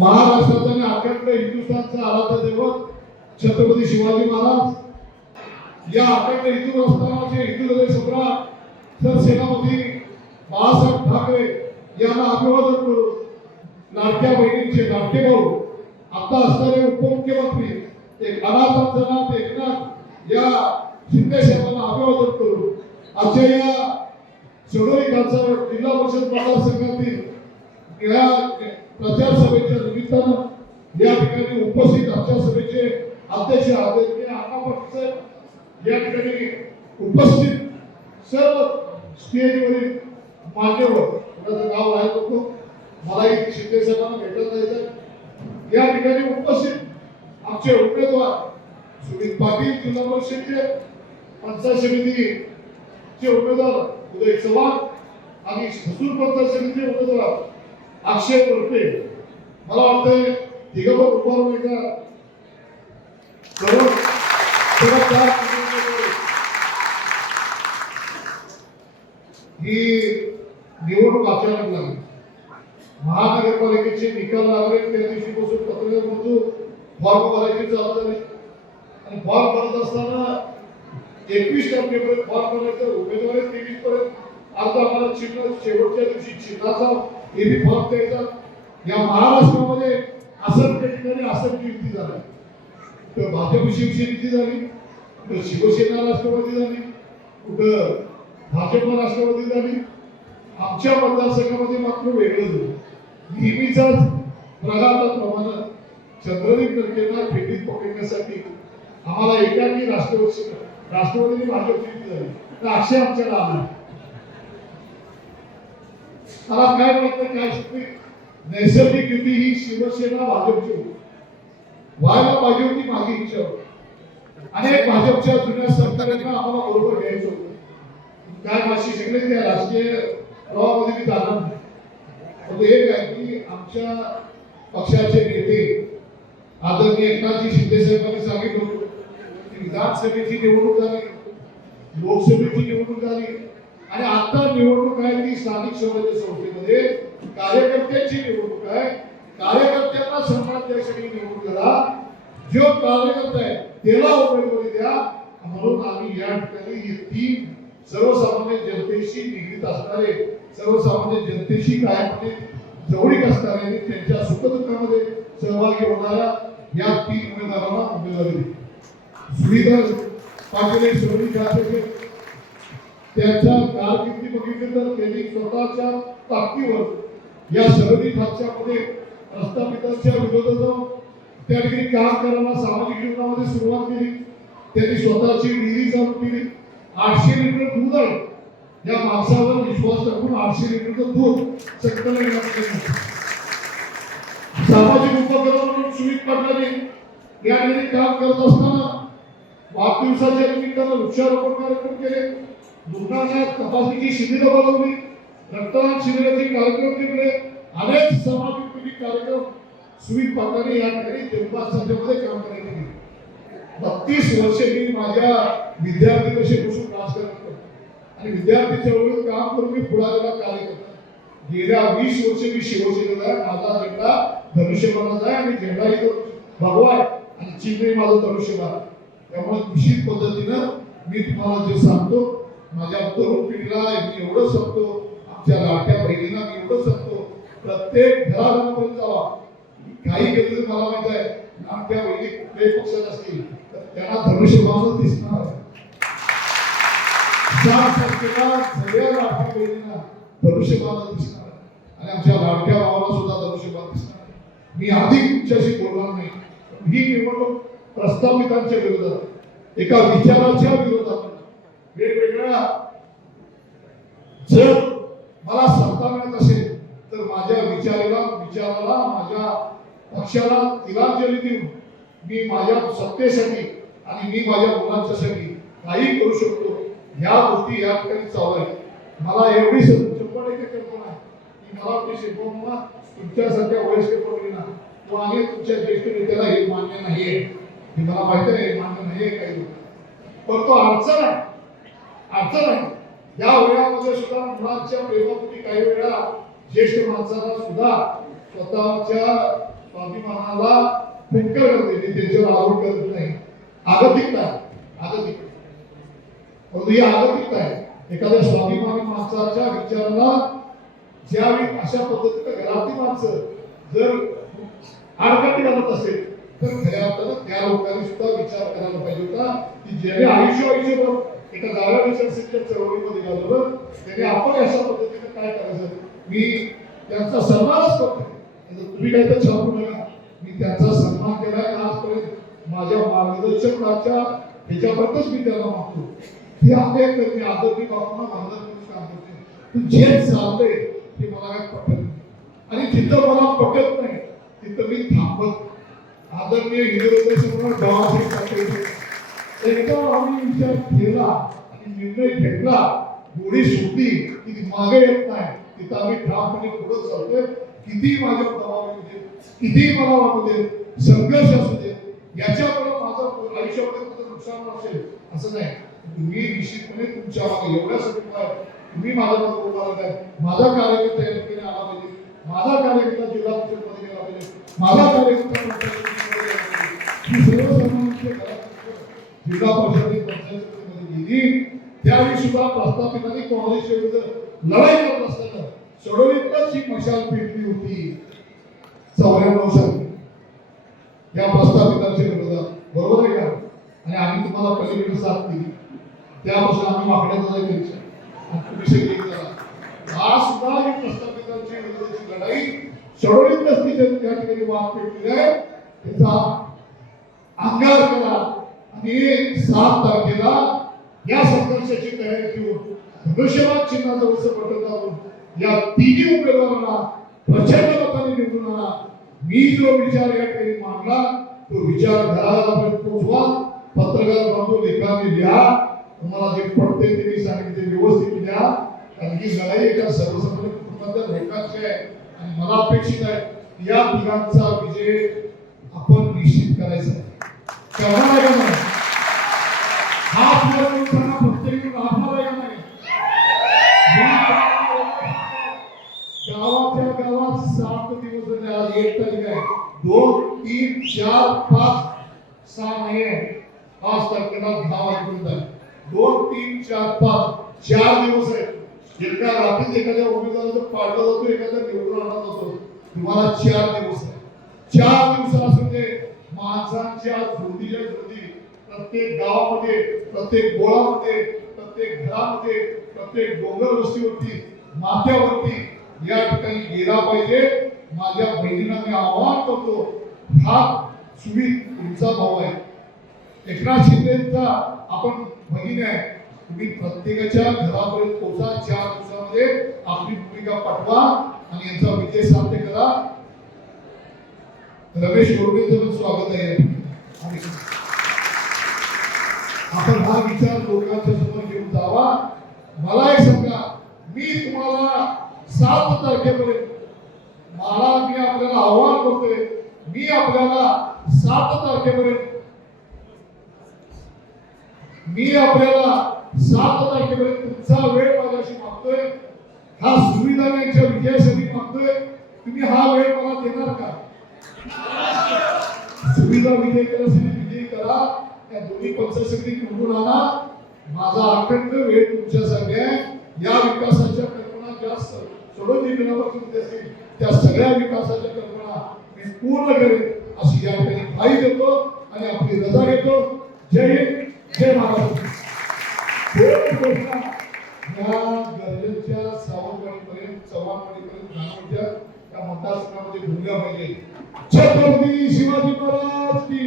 महाराष्ट्राचा आणि अखंड हिंदुस्थानचा आराध्य दैवत छत्रपती शिवाजी महाराज या अखंड हिंदू राष्ट्राचे हिंदू हृदय सम्राट सरसेनापती बाळासाहेब ठाकरे यांना अभिवादन करून लाडक्या बहिणींचे लाडके भाऊ आता असणारे उपमुख्यमंत्री एक अनाथ एकनाथ या शिंदे साहेबांना अभिवादन करून आजच्या या सोडोरी खालसा जिल्हा परिषद मतदारसंघातील या प्रचार सभेच्या निमित्तानं या ठिकाणी उपस्थित आमच्या सभेचे अध्यक्ष आदरणीय अण्णा पाटील साहेब या ठिकाणी उपस्थित सर्व स्टेजवरील मान्यवर माझं नाव आहे होतो मलाही शिंदे साहेबांना भेटत जायचं या ठिकाणी उपस्थित आमचे उमेदवार सुमित पाटील जिल्हा परिषदेचे पंचायत समितीचे उमेदवार उदय चव्हाण आणि हसूर पंचायत समितीचे उमेदवार अक्षय वर्ते मला वाटतंय तिघं उभारून एकदा ही निवडणूक अचानक लागली महानगरपालिकेचे निकाल लागले त्या दिवशीपासून पत्रकार बंधू फॉर्म भरायची चालू झाली आणि फॉर्म भरत असताना 21 तारखेपर्यंत फॉर्म भरायचं उमेदवारी 23 पर्यंत आता आम्हाला चिन्ह शेवटच्या दिवशी चिन्हाचा एबी फॉर्म द्यायचा या महाराष्ट्रामध्ये असंख्य ठिकाणी असंख्य युती झाली तर भाजप शिवसेनेची झाली कुठं शिवसेना राष्ट्रवादी झाली कुठं भाजप राष्ट्रवादी झाली आमच्या मतदारसंघामध्ये मात्र वेगळं झालं नेहमीचाच प्रघाताप्रमाणे चंद्रदीप तडकेंना खेटीत पकडण्यासाठी आम्हाला एकाकी राष्ट्रवादीने भाजपची युती झाली तर अक्षय आमच्याला आला मला काय वाटतं काय शक्ती नैसर्गिक युती ही शिवसेना भाजपची होती व्हायला पाहिजे होती माझी इच्छा होती अनेक भाजपच्या जुन्या सरकारांना आम्हाला बरोबर घ्यायचं होतं काय माझी सगळे त्या राजकीय प्रवाहामध्ये मी जाणार नाही पण एक आहे की आमच्या पक्षाचे नेते आदरणीय एकनाथजी शिंदे साहेबांनी सांगितलं होतं की विधानसभेची निवडणूक झाली लोकसभेची निवडणूक झाली आणि आता निवडणूक आहे ती स्थानिक स्वराज्य संस्थेमध्ये कार्यकर्त्यांची निवडणूक आहे कार्यकर्त्यांना सन्मान द्यायसाठी निवडणूक करा जो कार्यकर्ता आहे त्याला उमेदवारी द्या म्हणून आम्ही या ठिकाणी ही तीन सर्वसामान्य जनतेशी निगडीत असणारे सर्वसामान्य जनतेशी कायमपणे जवळीक असणारे आणि त्यांच्या सुखदुःखामध्ये सहभागी होणाऱ्या या तीन उमेदवारांना उमेदवारी दिली सुविधा पाटील सोडली खाते त्यांच्या कारकिर्दी बघितली तर त्यांनी स्वतःच्या ताकदीवर या सरहदी खात्यामध्ये प्रस्थापितांच्या विरोधात त्या ठिकाणी काम करायला सामाजिक जीवनामध्ये सुरुवात केली त्यांनी स्वतःची डेअरी चालू केली 800 लिटर दूध आहे या माणसावर विश्वास टाकून 800 लिटर दूध संकलन करण्यात सामाजिक उपक्रम म्हणून सुमित पाटलांनी या ठिकाणी काम करत असताना वाढदिवसाच्या निमित्तानं वृक्षारोपण कार्यक्रम केले रुग्णांना तपासणीची शिबिरं बोलवली रक्तदान शिबिराचे कार्यक्रम केले अनेक सामाजिक कार्यक्रम सुमित पाटलांनी या ठिकाणी जगभरात संघामध्ये काम करायचे 32 वर्षे मी माझ्या विद्यार्थी कसे बसून राजकारण करतो आणि विद्यार्थी चळवळीत काम करून मी पुढाऱ्याला कार्य करतो गेल्या 20 वर्षे मी शिवसेनेत आहे माझा झेंडा धनुष्यबाणाचा आहे आणि झेंडा इथं भगवा आहे आणि चिन्ह माझं धनुष्यबाण त्यामुळे निश्चित पद्धतीनं मी तुम्हाला जे सांगतो माझ्या तरुण पिढीला मी एवढं सांगतो आमच्या लाडक्या बहिणींना मी एवढं सांगतो प्रत्येक घराघरापर्यंत जावा काही केलं मला माहित आहे आमच्या बहिणी कुठल्याही पक्षात असतील त्यांना धनुष्यबाण दिसणार 7% सगळ्या लाडक्या बहिणींना धनुष्यबाण दिसणार आणि आमच्या लाडक्या भावाला सुद्धा धनुष्यबाण दिसणार मी अधिक तुमच्याशी बोलणार नाही ही निवडणूक प्रस्थापितांच्या विरोधात एका विचाराच्या विरोधात वेगवेगळ्या जर मला सत्ता मिळत असेल तर माझ्या विचाराला माझ्या पक्षाला तिलांजली देऊन मी माझ्या सत्तेसाठी आणि मी माझ्या मुलांच्यासाठी काही करू शकतो ह्या गोष्टी या ठिकाणी चालू आहेत मला एवढी 100% कल्पना आहे की मला वाटते शिवबाबा तुमच्यासारख्या वयस्कर पडलीना किंवा आणि तुमच्या ज्येष्ठ नेत्याला हे मान्य नाही आहे हे मला माहिती आहे मान्य नाही आहे काही पण तो अडचण आहे या वेळामध्ये सुद्धा मुलांच्या प्रेमापोटी काही वेळा ज्येष्ठ माणसाला सुद्धा स्वतःच्या स्वाभिमानाला फिटकर करते, मी त्याच्यावर आरोप करत नाही. आगतिकता परंतु ही आगतिकता आहे. एखाद्या स्वाभिमानी माणसाच्या विचाराला ज्यावेळी अशा पद्धतीने घरातली माणसं जर आडकाठी घालत असेल तर खऱ्या अर्थानं त्या लोकांनी सुद्धा विचार करायला पाहिजे होता की ज्याने आयुष्यभर एका जागा विचारशक्तीच्या चळवळीमध्ये घालवलं त्याने आपण अशा पद्धतीने काय करायचं. मी त्यांचा सन्मानच करतो. तुम्ही काय तर छापू नका. मी त्यांचा सन्मान केलाय आजपर्यंत माझ्या मार्गदर्शकाच्या ह्याच्यावरच मी त्यांना मागतो. हे आपले मी आदरणी बापूंना मार्गदर्शन काम करते. जे चाललंय ते मला काय पटत नाही आणि जिथं मला पटत नाही तिथं मी थांबत. आदरणीय हिंदू गावाचे एकदा आम्ही विचार केला आणि निर्णय घेतला, गोडी सुटली की ती मागे येत नाही. तिथं आम्ही ठामपणे पुढे चालतोय. किती माझ्या दबाव येऊ दे, किती मला वाटू दे, संघर्ष असू दे, याच्यामुळे माझं आयुष्यामध्ये तुझं नुकसान असेल असं नाही. तुम्ही निश्चितपणे तुमच्या मागे एवढ्यासाठी तुम्ही माझ्या मागे उभा राहताय. माझा कार्यकर्ता या ठिकाणी आला पाहिजे, माझा कार्यकर्ता जिल्हा परिषदमध्ये गेला पाहिजे, माझा कार्यकर्ता सर्वसामान्यांच्या घरात जिल्हा परिषदेत पंचायत गेली. त्यावेळी सुद्धा प्रस्थापितांनी काँग्रेसच्या विरुद्ध लढाई करत असताना सोडवलीतच ही मशाल पेटली होती 94 साली या प्रस्थापितांच्या विरोधात. बरोबर आहे का? आणि आम्ही तुम्हाला पलीकडे साथ दिली. त्यापासून आम्ही वाकड्याचा नाही करायचं आणि तुम्ही सगळे करा. आज सुद्धा ही प्रस्थापितांच्या विरोधाची लढाई सोडवलीत नसती त्या ठिकाणी वाद पेटलेली आहे. त्याचा अंगार करा आणि 7 तारखेला या संघर्षाची तयारी ठेवून धनुष्यबाण चिन्हाजवळचं बटन दाबून या तिन्ही उमेदवारांना प्रचंड मताने निवडून आणा. मी जो विचार या ठिकाणी मांडला तो विचार घराघरापर्यंत पोहोचवा. पत्रकार बांधव लेखाने लिहा. तुम्हाला जे पडते ते मी सांगितले व्यवस्थित लिहा. कारण ही लढाई एका सर्वसामान्य कुटुंबातल्या लोकांची आहे आणि मला अपेक्षित आहे या तिघांचा विजय आपण निश्चित करायचा आहे. करणार आहे का नाही? हा आपल्याला फक्त राहणार आहे का नाही? गावाच्या गावात 7 दिवस झाले. आज 1 तारीख आहे. 2, 3, 4, 5, 6 नाही आहे. 5 तारखेला 10 वाजून आहे. 2, 3, 4, 5 4 दिवस आहेत. एका रात्रीत एखाद्या उमेदवाराचं पाडलं जातो, एखाद्या निवडून आणला जातो. तुम्हाला 4 दिवस आहे. 4 दिवसापासून ते माणसांच्या जोडीच्या जोडी प्रत्येक गावामध्ये, प्रत्येक गोळामध्ये, प्रत्येक घरामध्ये, प्रत्येक डोंगर वस्तीवरती, माथ्यावरती या ठिकाणी गेला पाहिजे. माझ्या बहिणींना मी आवाहन करतो. हा सुमित तुमचा भाऊ आहे, एकनाथ शिंदेचा आपण भगिनी आहे. तुम्ही प्रत्येकाच्या घरापर्यंत पोहोचा. 4 दिवसामध्ये आपली भूमिका पाठवा आणि यांचा विजय साध्य करा. रमेश गोडकेंचं पण स्वागत आहे. आपण हा विचार लोकांच्या समोर घेऊन जावा. मला एक सांगा, मी तुम्हाला 7 तारखेपर्यंत मी आपल्याला आव्हान करतोय. मी आपल्याला 7 तारखेपर्यंत तुमचा वेळ माझ्याशी मागतोय. हा सुविधांच्या विजयासाठी मागतोय. तुम्ही हा वेळ मला देणार का? सुविधा विजय करायसाठी विजय करा. त्या दोन्ही पक्षासाठी निवडून आणा. माझा अखंड वेळ तुमच्यासाठी आहे. या विकासाच्या कल्पना ज्या सोडून असतील त्या सगळ्या विकासाच्या कल्पना मी पूर्ण करेन अशी या ठिकाणी ग्वाही देतो आणि आपली रजा घेतो. जय हिंद, जय महाराष्ट्र. या गरजेच्या सावंतवाडीपर्यंत, चव्हाणवाडीपर्यंत, नागपूरच्या त्या मतदारसंघामध्ये भूमिका पाहिजे. छत्रपती शिवाजी महाराज की